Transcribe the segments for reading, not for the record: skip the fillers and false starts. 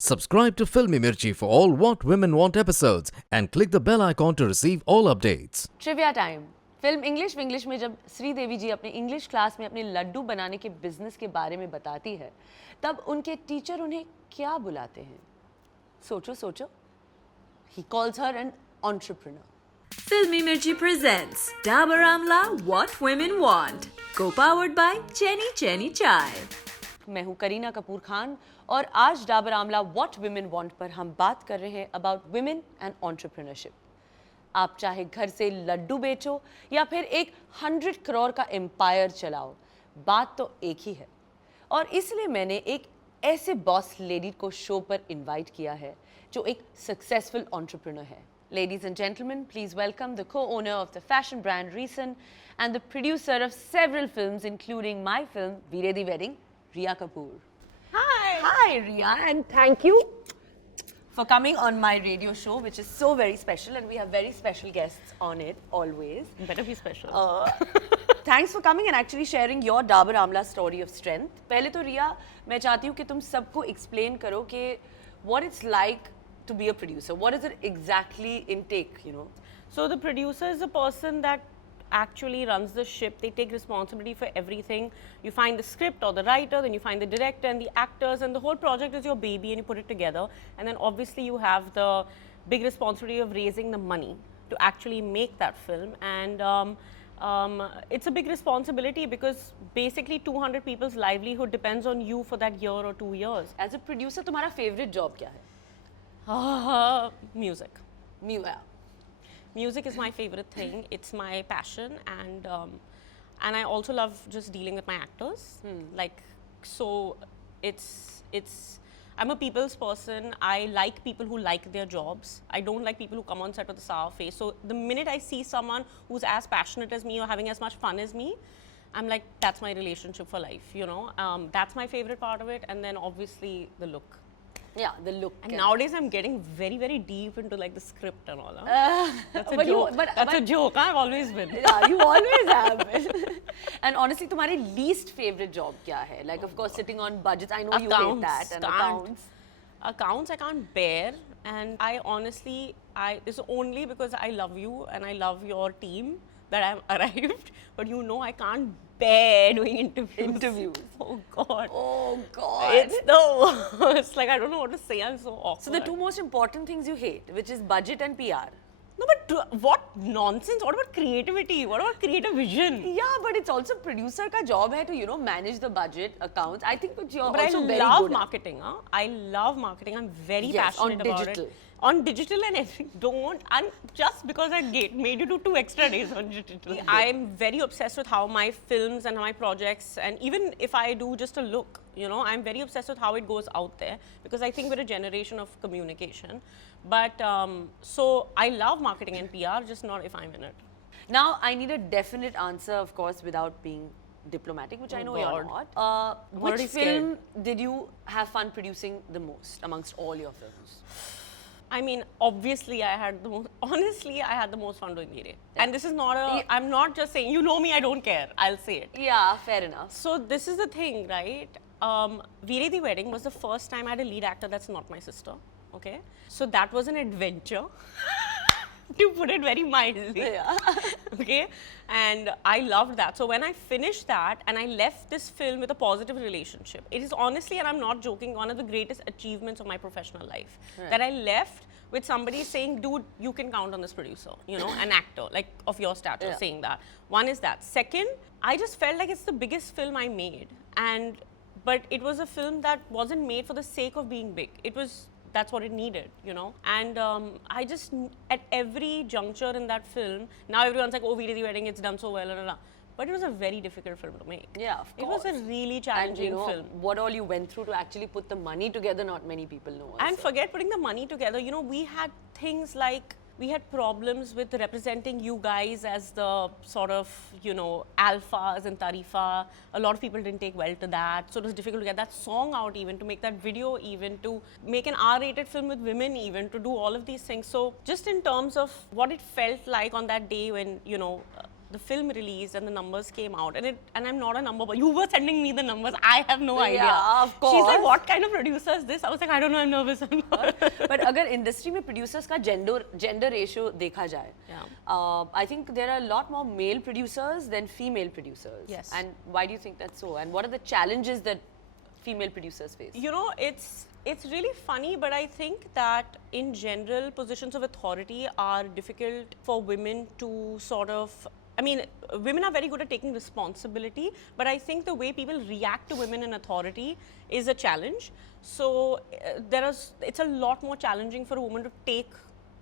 Subscribe to Filmy Mirchi for all What Women Want episodes and click the bell icon to receive all updates. Trivia time. Film English Vinglish में जब श्रीदेवी जी अपने English class में अपने लड्डू बनाने के business के बारे में बताती है, तब उनके टीचर उन्हें क्या बुलाते हैं? सोचो सोचो। He calls her an entrepreneur. Filmy Mirchi presents Dabur Amla What Women Want, co-powered by Chenny Chai. मैं हूँ करीना कपूर खान और आज Dabur Amla what women want पर हम बात कर रहे हैं अबाउट वुमेन एंड एंटरप्रेन्योरशिप। आप चाहे घर से लड्डू बेचो या फिर एक 100 करोड़ का एम्पायर चलाओ, बात तो एक ही है। और इसलिए मैंने एक ऐसे बॉस लेडी को शो पर इनवाइट किया है जो एक सक्सेसफुल एंटरप्रेन्योर है। Ladies and gentlemen, please welcome the co-owner of the fashion brand Reason and the producer of several films including my film Veere Di Wedding, Riya Kapoor. Hi, Riya, and thank you for coming on my radio show, which is so very special, and we have very special guests on it always. Better be special. Thanks for coming and actually sharing your Dabur Amla story of strength. पहले तो रिया, मैं चाहती हूँ कि तुम सबको explain करो कि what it's like to be a producer. What does it exactly intake, you know? So the producer is a person that actually runs the ship. They take responsibility for everything. You find the script or the writer, then you find the director and the actors, and the whole project is your baby and you put it together. And then obviously you have the big responsibility of raising the money to actually make that film. And it's a big responsibility because basically 200 people's livelihood depends on you for that year or 2 years. As a producer, तुम्हारा favorite job क्या है? Music. Music is my favorite thing. It's my passion, and I also love just dealing with my actors. Like, so it's I'm a people's person. I like people who like their jobs. I don't like people who come on set with a sour face. So the minute I see someone who's as passionate as me or having as much fun as me, I'm like, that's my relationship for life, you know. That's my favorite part of it, and then obviously the look. Yeah, the look. And nowadays I'm getting very, very deep into like the script and all. That's a but joke. but A joke. I've always been. Yeah, you always have been. And honestly, तुम्हारे least favorite job क्या है? Like, of course, sitting on budgets. I know you hate that. And accounts. Accounts I can't bear, and I honestly, it's only because I love you and I love your team that I've arrived. But you know, I can't bear doing interviews. Oh God. Oh God. It's the worst. Like, I don't know what to say. I'm so awkward. So the two most important things you hate, which is budget and PR. No, but what nonsense? What about creativity? What about creative vision? Yeah, but it's also producer का job है to, you know, manage the budget, accounts. I think that you're But also I very love good at. marketing. I love marketing. I'm very Yes, passionate on about digital. it. On digital and everything. Don't. And just because I made you do 2 extra days on digital. I'm very obsessed with how my films and my projects, and even if I do just a look, you know, I'm very obsessed with how it goes out there because I think we're a generation of communication. But so I love marketing and PR, just not if I'm in it. Now, I need a definite answer, of course, without being diplomatic, which I know you're God. not. Which already film did you have fun producing the most amongst all your films? I mean, obviously, I had the most. Honestly, I had the most fun doing Veere. And this is not a. I'm not just saying. You know me. I don't care. I'll say it. Yeah, fair enough. So this is the thing, right? Veere Di Wedding was the first time I had a lead actor that's not my sister. Okay, so that was an adventure. To put it very mildly. Yeah. Okay, and I loved that. So when I finished that and I left this film with a positive relationship, it is honestly, and I'm not joking, one of the greatest achievements of my professional life. Right. That I left with somebody saying, dude, you can count on this producer, you know, an actor like of your stature saying that. One is that. Second, I just felt like it's the biggest film I made, but it was a film that wasn't made for the sake of being big. It was. That's what it needed, you know. And I just, at every juncture in that film, now everyone's like, oh, Veere Di Wedding, it's done so well, blah, blah, blah. But it was a very difficult film to make. Yeah, of course. It was a really And challenging you know, film. what all you went through to actually put the money together, not many people know. Also. And forget putting the money together, you know, we had things like, we had problems with representing you guys as the sort of, you know, alphas in Tarifa. A lot of people didn't take well to that. So it was difficult to get that song out even, to make that video even, to make an R-rated film with women even, to do all of these things. So just in terms of what it felt like on that day when, you know, the film released and the numbers came out, and I'm not a number, but you were sending me the numbers. I have no idea. Yeah, of She's like, course. what kind of producer is this? I was like, I don't know, I'm nervous. But अगर industry में producers का gender ratio देखा जाए, I think there are a lot more male producers than female producers. Yes. And why do you think that's so? And what are the challenges that female producers face? You know, it's really funny, but I think that in general, positions of authority are difficult for women to sort of. I mean, women are very good at taking responsibility, but I think the way people react to women in authority is a challenge. So it's a lot more challenging for a woman to take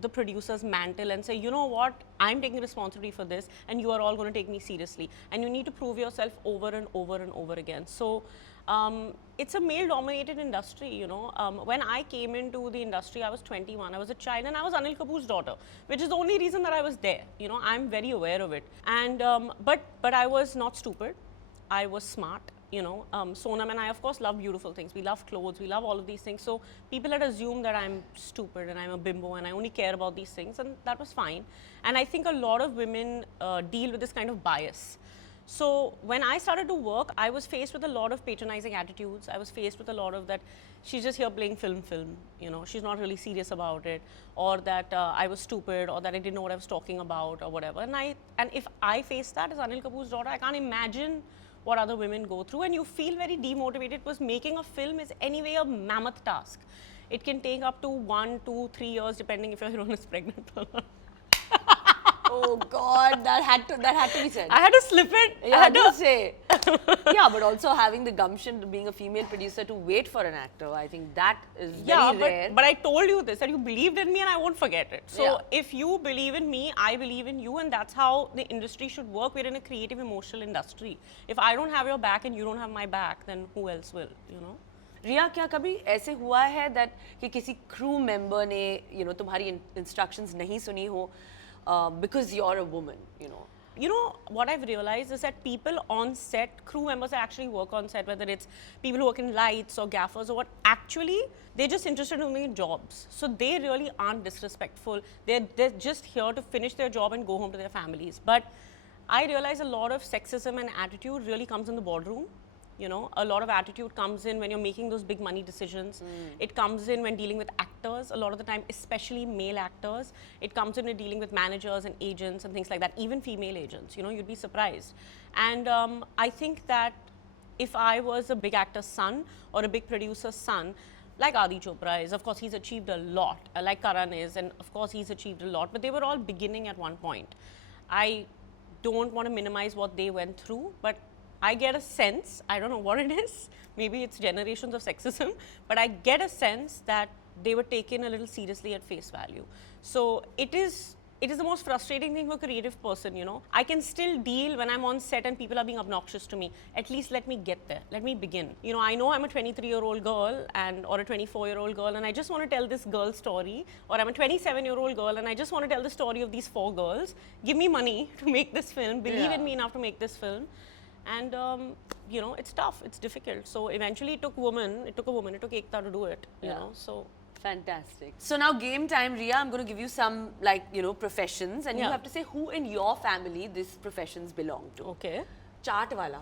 the producer's mantle and say, you know what, I'm taking responsibility for this, and you are all going to take me seriously. And you need to prove yourself over and over and over again. So it's a male-dominated industry, you know. When I came into the industry, I was 21. I was a child, and I was Anil Kapoor's daughter, which is the only reason that I was there. You know, I'm very aware of it. And but I was not stupid. I was smart. You know, Sonam and I, of course, love beautiful things. We love clothes. We love all of these things. So people had assumed that I'm stupid and I'm a bimbo and I only care about these things, and that was fine. And I think a lot of women deal with this kind of bias. So when I started to work, I was faced with a lot of patronizing attitudes. I was faced with a lot of that, she's just here playing film, you know, she's not really serious about it, or that I was stupid, or that I didn't know what I was talking about, or whatever. And if I faced that as Anil Kapoor's daughter, I can't imagine what other women go through, and you feel very demotivated because making a film is anyway a mammoth task. It can take up to 1, 2, 3 years depending if your heroine is pregnant or not. Oh God, that had to be said. I had to slip it. Yeah, I had to say. Yeah, but also having the gumption, being a female producer, to wait for an actor, I think that is very rare. But I told you this, that you believed in me and I won't forget it. So Yeah. if you believe in me, I believe in you, and that's how the industry should work. We're in a creative, emotional industry. If I don't have your back and you don't have my back, then who else will, you know? रिया, क्या कभी ऐसे हुआ है that कि किसी crew member ने, you know, तुम्हारी instructions नहीं सुनी हो because you're a woman, you know? You know, what I've realized is that people on set, crew members that actually work on set, whether it's people who work in lights or gaffers or what, actually, they're just interested in doing jobs. So they really aren't disrespectful. They're just here to finish their job and go home to their families. But I realize a lot of sexism and attitude really comes in the boardroom. You know, a lot of attitude comes in when you're making those big money decisions. It comes in when dealing with actors, a lot of the time, especially male actors. It comes in when dealing with managers and agents and things like that, even female agents, you know, you'd be surprised. And I think that if I was a big actor's son or a big producer's son, like Adi Chopra is, of course, he's achieved a lot, like Karan is, and of course, he's achieved a lot, but they were all beginning at one point. I don't want to minimize what they went through, but I get a sense, I don't know what it is, maybe it's generations of sexism, but I get a sense that they were taken a little seriously at face value. So it is the most frustrating thing for a creative person, you know. I can still deal when I'm on set and people are being obnoxious to me. At least let me get there, let me begin. You know I'm a 23-year-old girl or a 24-year-old girl, and I just want to tell this girl's story, or I'm a 27-year-old girl and I just want to tell the story of these 4 girls. Give me money to make this film, believe in me enough to make this film. And you know, it's tough, it's difficult. So eventually it took a woman, it took Ekta to do it, you know, so. Fantastic. So now game time, Riya, I'm going to give you some, like, you know, professions, and you have to say who in your family these professions belong to. Okay. Chaat wala.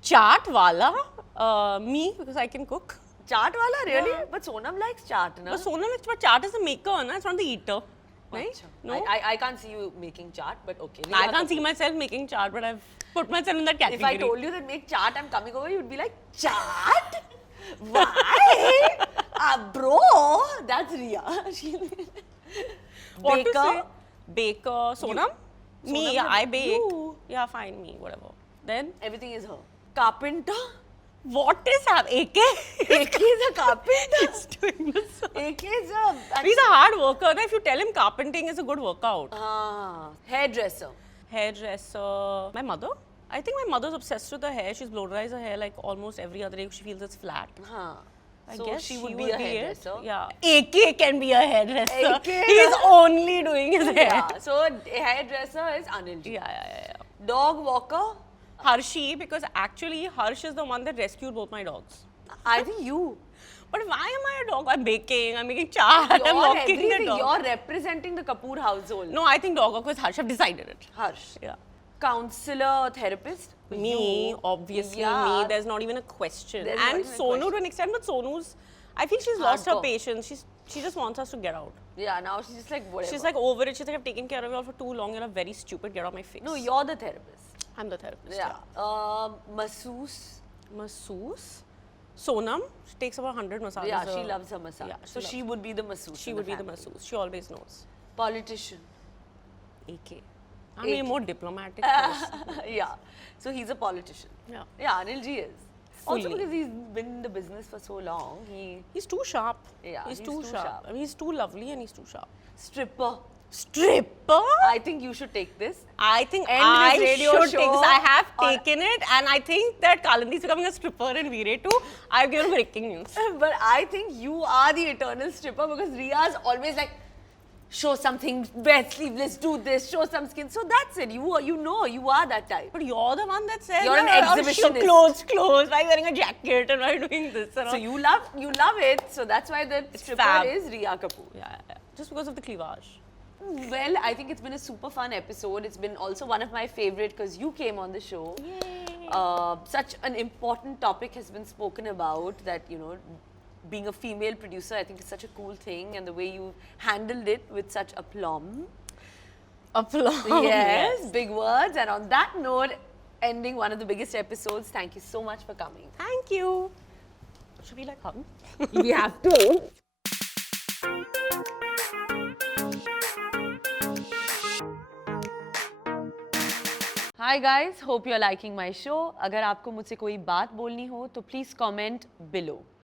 Chaat wala? Me, because I can cook. Chaat wala, really? Yeah. But Sonam likes chaat, no? But chaat is a maker, na? It's not the eater. Right? No? I can't see you making chaat, but okay. I can't see myself making chaat, but I've put myself in that category. If I told you that make chaat, I'm coming over, you'd be like, chaat? Why? Bro, that's Riya. What Baker? to say? Baker. Sonam? Me, yeah, I bake. You. Yeah, fine, me, whatever. Then? Everything is her. Carpenter? What is happening? AK? AK is a carpenter. He's doing this. AK is a... He's a hard worker. If you tell him carpenting is a good workout. Hairdresser. Hairdresser. My mother? I think my mother's obsessed with her hair. She's blow dries her hair like almost every other day. She feels it's flat. I guess she would be a hairdresser. Yeah. AK can be a hairdresser. AK He's only doing his hair. Yeah. So hairdresser is Anilji. Yeah. Dog walker? Harshi, because actually Harsh is the one that rescued both my dogs. I think you. But why am I a dog? I'm baking, I'm making chaat, I'm walking the dog. You're representing the Kapoor household. No, I think dog walker is Harsh. I've decided it. Harsh. Yeah. counselor or therapist? Me, You. obviously Yeah. me. There's not even a question. There's not And even a Sonu question. to an extent, but Sonu's, I feel she's lost her Hardcore. patience. She just wants us to get out. Yeah, now she's just like, whatever. She's like over it. She's like, I've taken care of you all for too long. You're a very stupid. Get out my face. no, you're the therapist. I'm the therapist. Yeah. Masseuse. Masseuse. Sonam, she takes about 100 massages. Yeah, she loves her massage. Yeah, So she would be the masseuse. She in would be the family. masseuse. She always knows. Politician. AK. I mean, AK. more diplomatic. person. Yeah. So he's a politician. Yeah. Yeah, Anil G is. Also Fully. because he's been in the business for so long, He's too sharp. Yeah, he's he's too too sharp. sharp. I mean, he's too lovely and he's too sharp. stripper. Stripper? I think you should take this. I think End I this radio should take show this. I have on- taken it, and I think that Kalandi is becoming a stripper and Veere too. I've given breaking news. But I think you are the eternal stripper because Ria's always like, show something, wear sleeveless, do this, show some skin. So that's it. You are that type. But you're the one that says You're an that, "Oh, exhibitionist." Clothes. Why are you wearing a jacket and why are you doing this? And So all. you love it. So that's why the stripper fab. is Ria Kapoor. Yeah, just because of the cleavage. Well, I think it's been a super fun episode. It's been also one of my favorite because you came on the show. Yay. Such an important topic has been spoken about that, being a female producer, I think is such a cool thing, and the way you handled it with such aplomb. Applause. Yes, big words. And on that note, ending one of the biggest episodes, thank you so much for coming. Thank you. Should we like hug? We have to. Hi guys, hope you're liking my show. अगर आपको मुझसे कोई बात बोलनी हो तो please comment below.